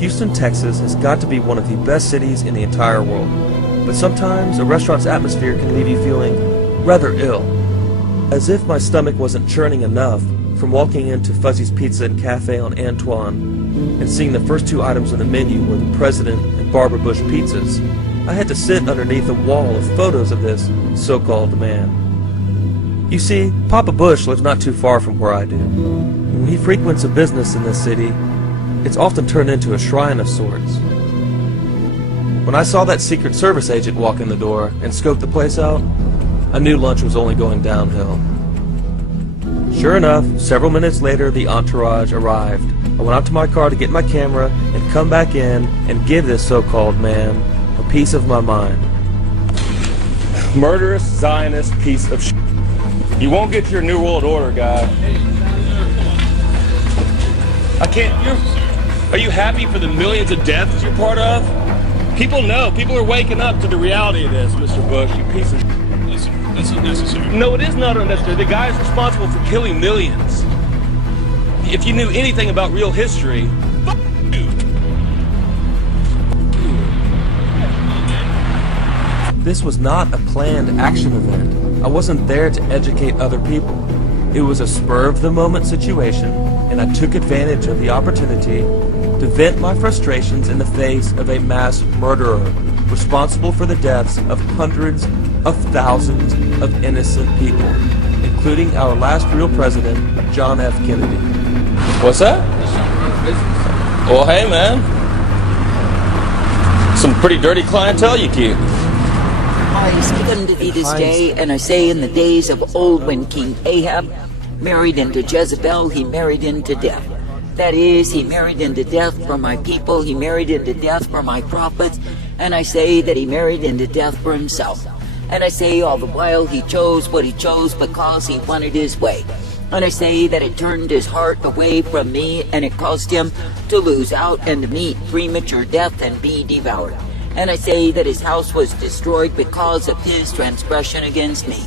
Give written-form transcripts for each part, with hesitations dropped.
Houston, Texas has got to be one of the best cities in the entire world, but sometimes a restaurant's atmosphere can leave you feeling rather ill, as if my stomach wasn't churning enough from walking into Fuzzy's Pizza and Cafe on Antoine and seeing the first two items on the menu were the President and Barbara Bush pizzas. I had to sit underneath a wall of photos of this so-called man. You see, Papa Bush lives not too far from where I do. When he frequents a business in this city, it's often turned into a shrine of sorts. When I saw that Secret Service agent walk in the door and scope the place out, I knew lunch was only going downhill. Sure enough, several minutes later the entourage arrived. I went out to my car to get my camera and come back in and give this so-called man a piece of my mind. Murderous Zionist piece of shit. You won't get your New World Order, guy. I can't. Are you happy for the millions of deaths you're part of? People know. People are waking up to the reality of this, Mr. Bush. You piece of shit. That's unnecessary. No, it is not unnecessary. The guy is responsible for killing millions. If you knew anything about real history, fuck you. This was not a planned action event. I wasn't there to educate other people. It was a spur-of-the-moment situation, and I took advantage of the opportunity to vent my frustrations in the face of a mass murderer responsible for the deaths of hundreds of thousands of innocent people, including our last real president, John F. Kennedy. What's that? Well, hey, man. Some pretty dirty clientele you keep. I speak unto thee this day, and I say in the days of old when King Ahab married into Jezebel, he married into death. That is, he married into death for my people, he married into death for my prophets, and I say that he married into death for himself. And I say all the while he chose what he chose because he wanted his way. And I say that it turned his heart away from me, and it caused him to lose out and to meet premature death and be devoured. And I say that his house was destroyed because of his transgression against me.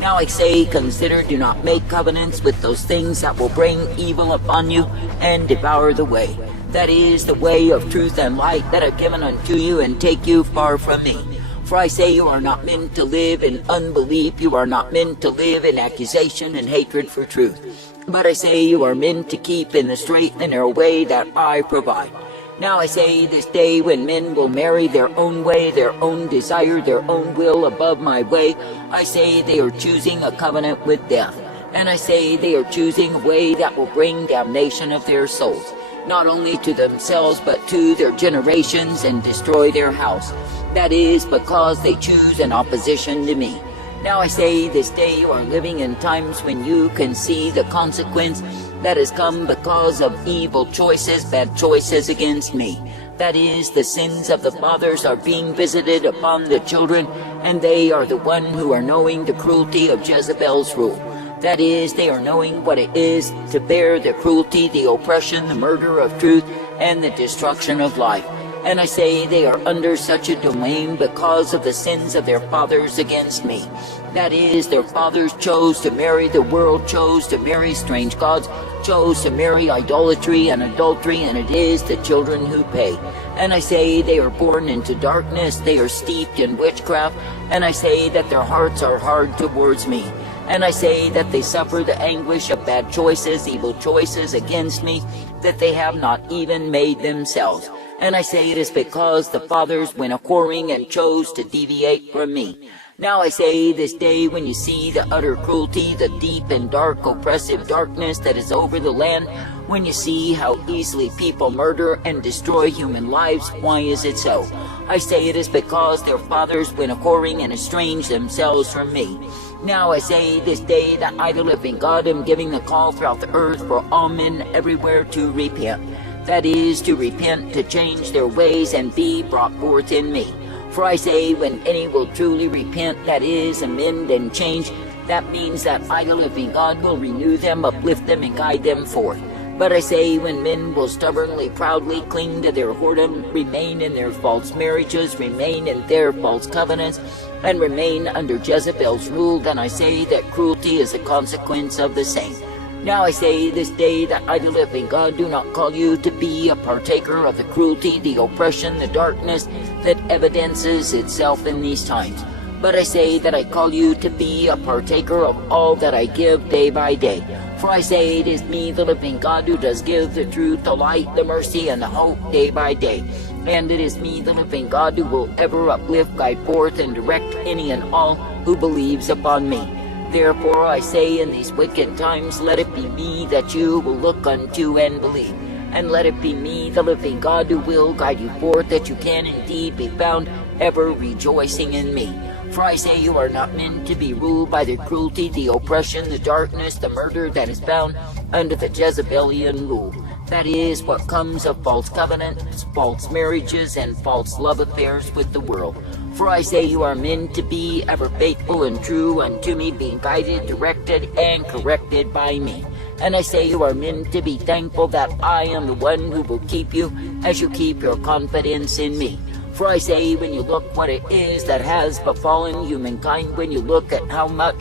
Now I say, consider, do not make covenants with those things that will bring evil upon you and devour the way. That is the way of truth and light that I've given unto you, and take you far from me. For I say you are not meant to live in unbelief, you are not meant to live in accusation and hatred for truth. But I say you are meant to keep in the straight and narrow way that I provide. Now I say this day when men will marry their own way, their own desire, their own will above my way, I say they are choosing a covenant with death. And I say they are choosing a way that will bring damnation of their souls, not only to themselves but to their generations, and destroy their house. That is because they choose an opposition to me. Now I say this day you are living in times when you can see the consequence that has come because of evil choices, bad choices against me. That is, the sins of the fathers are being visited upon the children, and they are the one who are knowing the cruelty of Jezebel's rule. That is, they are knowing what it is to bear the cruelty, the oppression, the murder of truth, and the destruction of life. And I say they are under such a domain because of the sins of their fathers against me. That is, their fathers chose to marry the world, chose to marry strange gods, chose to marry idolatry and adultery, and it is the children who pay. And I say they are born into darkness, they are steeped in witchcraft, and I say that their hearts are hard towards me. And I say that they suffer the anguish of bad choices, evil choices against me, that they have not even made themselves. And I say it is because the fathers went a-whoring and chose to deviate from me. Now I say this day when you see the utter cruelty, the deep and dark oppressive darkness that is over the land, when you see how easily people murder and destroy human lives, why is it so? I say it is because their fathers went a-whoring and estranged themselves from me. Now I say this day that I, the living God, am giving the call throughout the earth for all men everywhere to repent. That is, to repent, to change their ways and be brought forth in me. For I say when any will truly repent, that is, amend and change, that means that I, the living God, will renew them, uplift them, and guide them forth. But I say when men will stubbornly, proudly cling to their whoredom, remain in their false marriages, remain in their false covenants, and remain under Jezebel's rule, then I say that cruelty is a consequence of the same. Now I say this day that I, the living God, do not call you to be a partaker of the cruelty, the oppression, the darkness that evidences itself in these times. But I say that I call you to be a partaker of all that I give day by day. For I say it is me, the living God, who does give the truth, the light, the mercy, and the hope day by day. And it is me, the living God, who will ever uplift, guide forth, and direct any and all who believes upon me. Therefore I say in these wicked times, let it be me that you will look unto and believe. And let it be me, the living God, who will guide you forth, that you can indeed be found ever rejoicing in me. For I say you are not meant to be ruled by the cruelty, the oppression, the darkness, the murder that is found under the Jezebelian rule. That is what comes of false covenants, false marriages, and false love affairs with the world. For I say you are meant to be ever faithful and true unto me, being guided, directed, and corrected by me. And I say you are meant to be thankful that I am the one who will keep you as you keep your confidence in me. For I say when you look what it is that has befallen humankind, when you look at how much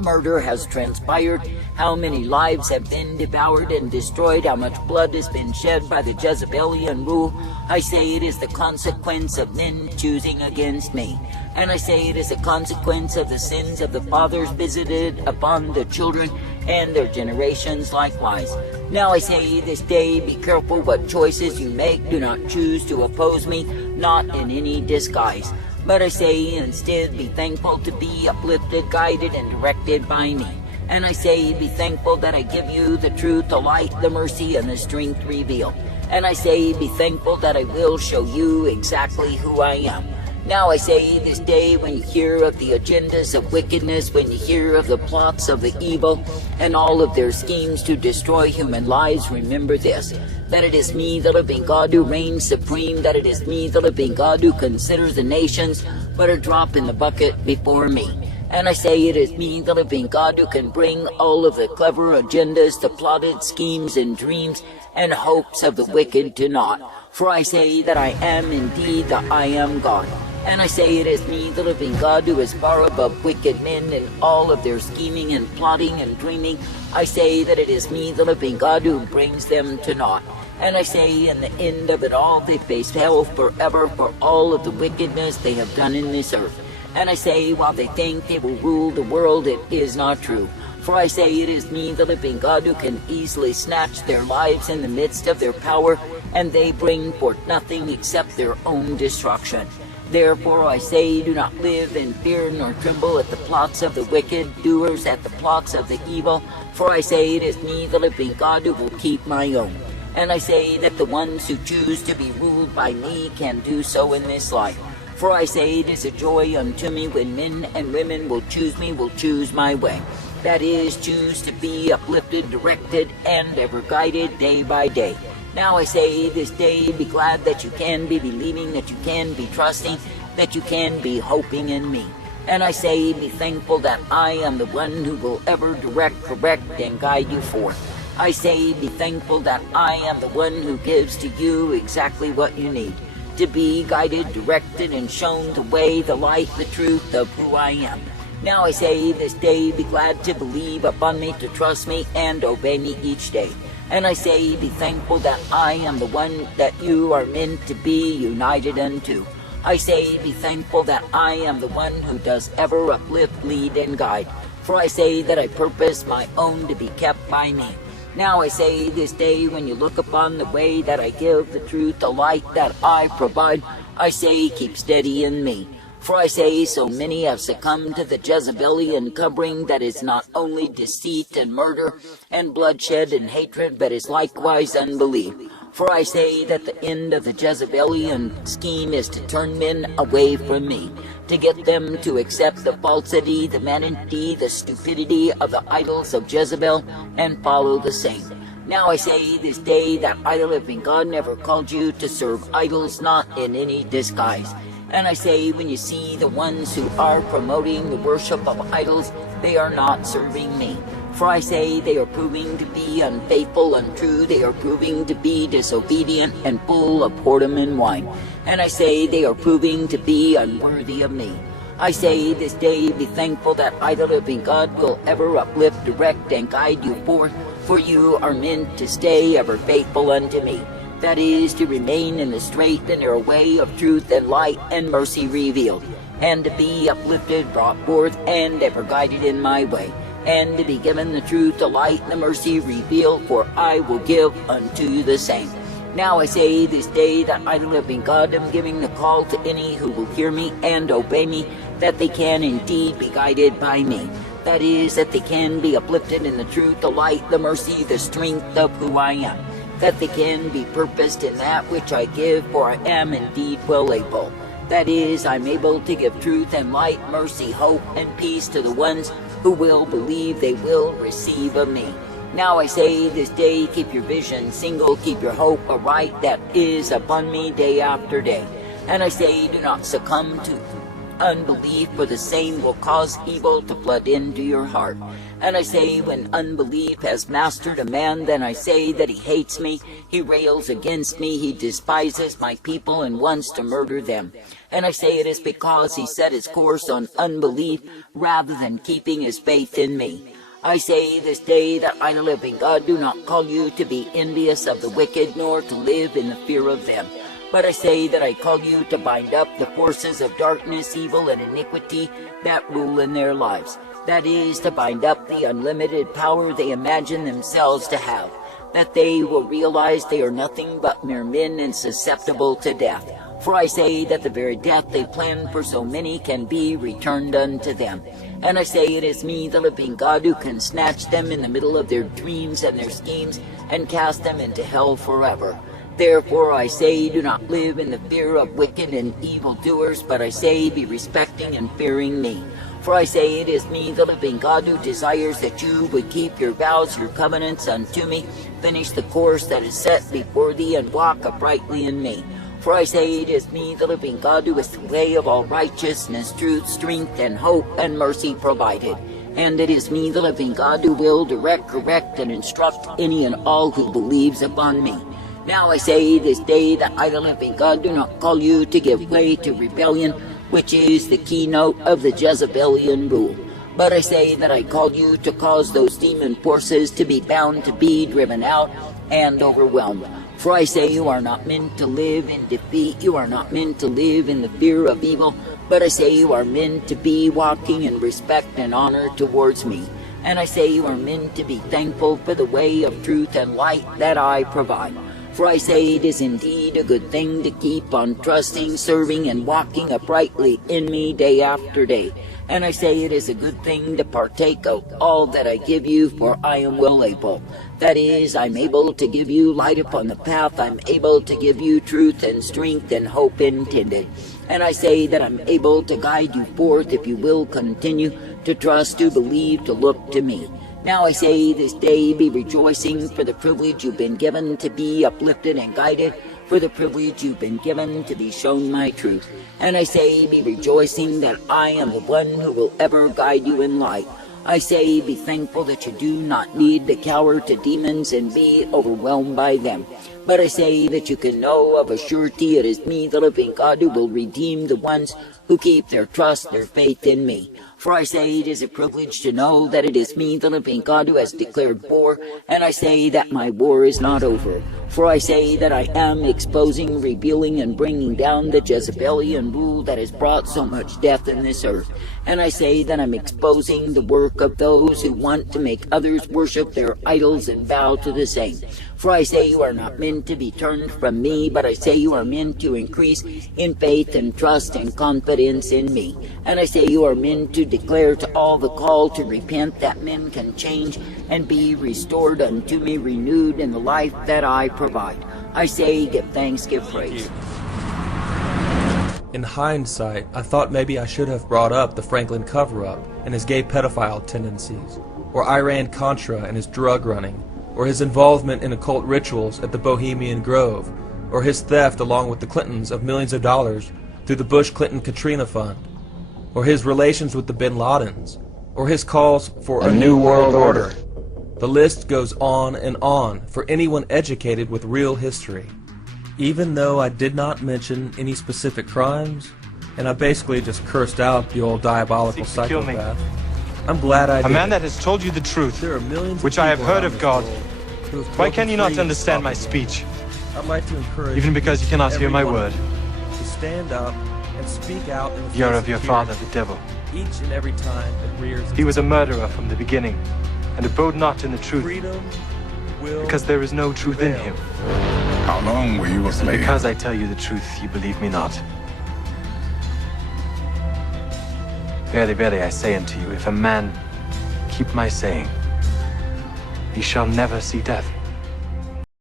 murder has transpired, how many lives have been devoured and destroyed, how much blood has been shed by the Jezebelian rule, I say it is the consequence of men choosing against me. And I say it is a consequence of the sins of the fathers visited upon the children and their generations likewise. Now I say this day, be careful what choices you make. Do not choose to oppose me, not in any disguise. But I say instead, be thankful to be uplifted, guided, and directed by me. And I say, be thankful that I give you the truth, the light, the mercy, and the strength revealed. And I say, be thankful that I will show you exactly who I am. Now I say this day, when you hear of the agendas of wickedness, when you hear of the plots of the evil, and all of their schemes to destroy human lives, remember this, that it is me, the living God, who reigns supreme, that it is me, the living God, who considers the nations but a drop in the bucket before me. And I say it is me, the living God, who can bring all of the clever agendas, the plotted schemes and dreams and hopes of the wicked to naught. For I say that I am indeed the I am God. And I say it is me, the living God, who is far above wicked men and all of their scheming and plotting and dreaming. I say that it is me, the living God, who brings them to naught. And I say in the end of it all, they face hell forever for all of the wickedness they have done in this earth. And I say, while they think they will rule the world, it is not true. For I say it is me, the living God, who can easily snatch their lives in the midst of their power, and they bring forth nothing except their own destruction. Therefore I say, do not live in fear nor tremble at the plots of the wicked doers, at the plots of the evil. For I say it is me, the living God, who will keep my own. And I say that the ones who choose to be ruled by me can do so in this life. For I say it is a joy unto me when men and women will choose me, will choose my way. That is, choose to be uplifted, directed, and ever guided day by day. Now I say this day, be glad that you can be believing, that you can be trusting, that you can be hoping in me. And I say, be thankful that I am the one who will ever direct, correct, and guide you forth. I say, be thankful that I am the one who gives to you exactly what you need, to be guided, directed, and shown the way, the light, the truth of who I am. Now I say this day, be glad to believe upon me, to trust me, and obey me each day. And I say, be thankful that I am the one that you are meant to be united unto. I say, be thankful that I am the one who does ever uplift, lead, and guide. For I say that I purpose my own to be kept by me. Now I say this day, when you look upon the way that I give, the truth, the light that I provide, I say, keep steady in me. For I say, so many have succumbed to the Jezebelian covering that is not only deceit and murder and bloodshed and hatred, but is likewise unbelief. For I say that the end of the Jezebelian scheme is to turn men away from me, to get them to accept the falsity, the vanity, the stupidity of the idols of Jezebel, and follow the same. Now I say this day that I, the living God, never called you to serve idols, not in any disguise. And I say, when you see the ones who are promoting the worship of idols, they are not serving me. For I say they are proving to be unfaithful, untrue, they are proving to be disobedient and full of whoredom and wine. And I say they are proving to be unworthy of me. I say this day be thankful that I, the living God, will ever uplift, direct, and guide you forth, for you are meant to stay ever faithful unto me. That is, to remain in the straight and narrow way of truth and light and mercy revealed, and to be uplifted, brought forth, and ever guided in my way, and to be given the truth, the light, and the mercy revealed, for I will give unto the same. Now I say this day that I, the living God, am giving the call to any who will hear me and obey me, that they can indeed be guided by me. That is, that they can be uplifted in the truth, the light, the mercy, the strength of who I am. That they can be purposed in that which I give, for I am indeed well able. That is, I'm able to give truth and light, mercy, hope, and peace to the ones who will believe they will receive of me. Now I say this day, keep your vision single, keep your hope aright that is upon me day after day. And I say, do not succumb to unbelief, for the same will cause evil to flood into your heart. And I say, when unbelief has mastered a man, then I say that he hates me, he rails against me, he despises my people and wants to murder them. And I say it is because he set his course on unbelief rather than keeping his faith in me. I say this day that I, the living God, do not call you to be envious of the wicked, nor to live in the fear of them. But I say that I call you to bind up the forces of darkness, evil, and iniquity that rule in their lives. That is, to bind up the unlimited power they imagine themselves to have, that they will realize they are nothing but mere men and susceptible to death. For I say that the very death they plan for so many can be returned unto them. And I say it is me, the living God, who can snatch them in the middle of their dreams and their schemes and cast them into hell forever. Therefore I say, do not live in the fear of wicked and evil doers, but I say, be respecting and fearing me. For I say it is me, the living God, who desires that you would keep your vows, your covenants unto me, finish the course that is set before thee, and walk uprightly in me. For I say it is me, the living God, who is the way of all righteousness, truth, strength, and hope, and mercy provided. And it is me, the living God, who will direct, correct, and instruct any and all who believes upon me. Now I say this day that I, the living God, do not call you to give way to rebellion, which is the keynote of the Jezebelian rule. But I say that I call you to cause those demon forces to be bound, to be driven out, and overwhelmed. For I say you are not meant to live in defeat, you are not meant to live in the fear of evil, but I say you are meant to be walking in respect and honor towards me. And I say you are meant to be thankful for the way of truth and light that I provide. For I say it is indeed a good thing to keep on trusting, serving, and walking uprightly in me day after day. And I say it is a good thing to partake of all that I give you, for I am well able. That is, I'm able to give you light upon the path, I'm able to give you truth and strength and hope intended. And I say that I'm able to guide you forth if you will continue to trust, to believe, to look to me. Now I say this day be rejoicing for the privilege you've been given to be uplifted and guided, for the privilege you've been given to be shown my truth. And I say be rejoicing that I am the one who will ever guide you in light. I say be thankful that you do not need to cower to demons and be overwhelmed by them. But I say that you can know of a surety it is me, the living God, who will redeem the ones who keep their trust, their faith in me. For I say it is a privilege to know that it is me, the living God, who has declared war, and I say that my war is not over. For I say that I am exposing, revealing, and bringing down the Jezebelian rule that has brought so much death in this earth. And I say that I'm exposing the work of those who want to make others worship their idols and bow to the same. For I say you are not meant to be turned from me, but I say you are meant to increase in faith and trust and confidence in me. And I say you are meant to declare to all the call to repent that men can change and be restored unto me, renewed in the life that I provide. I say give thanks, give praise. In hindsight, I thought maybe I should have brought up the Franklin cover-up and his gay pedophile tendencies, or Iran-Contra and his drug running, or his involvement in occult rituals at the Bohemian Grove, or his theft along with the Clintons of millions of dollars through the Bush-Clinton-Katrina Fund, or his relations with the Bin Ladens, or his calls for a new world order. The list goes on for anyone educated with real history. Even though I did not mention any specific crimes, and I basically just cursed out the old diabolical Seek to kill me. psychopath. I'm glad I did. A man that has told you the truth, There are millions which of I have people heard around of this God. world who have Why broken can you not free understand my of speech? I'd like to encourage Even because you cannot hear my every one word. of you to stand up and speak out in the You are face of your tyranny father, the devil. each and every time it rears He was a murderer from the beginning, and abode not in the truth, freedom will because there is no truth in him. How long were you a And slave? because I tell you the truth, you believe me not. Verily, verily, I say unto you, if a man keep my saying, he shall never see death.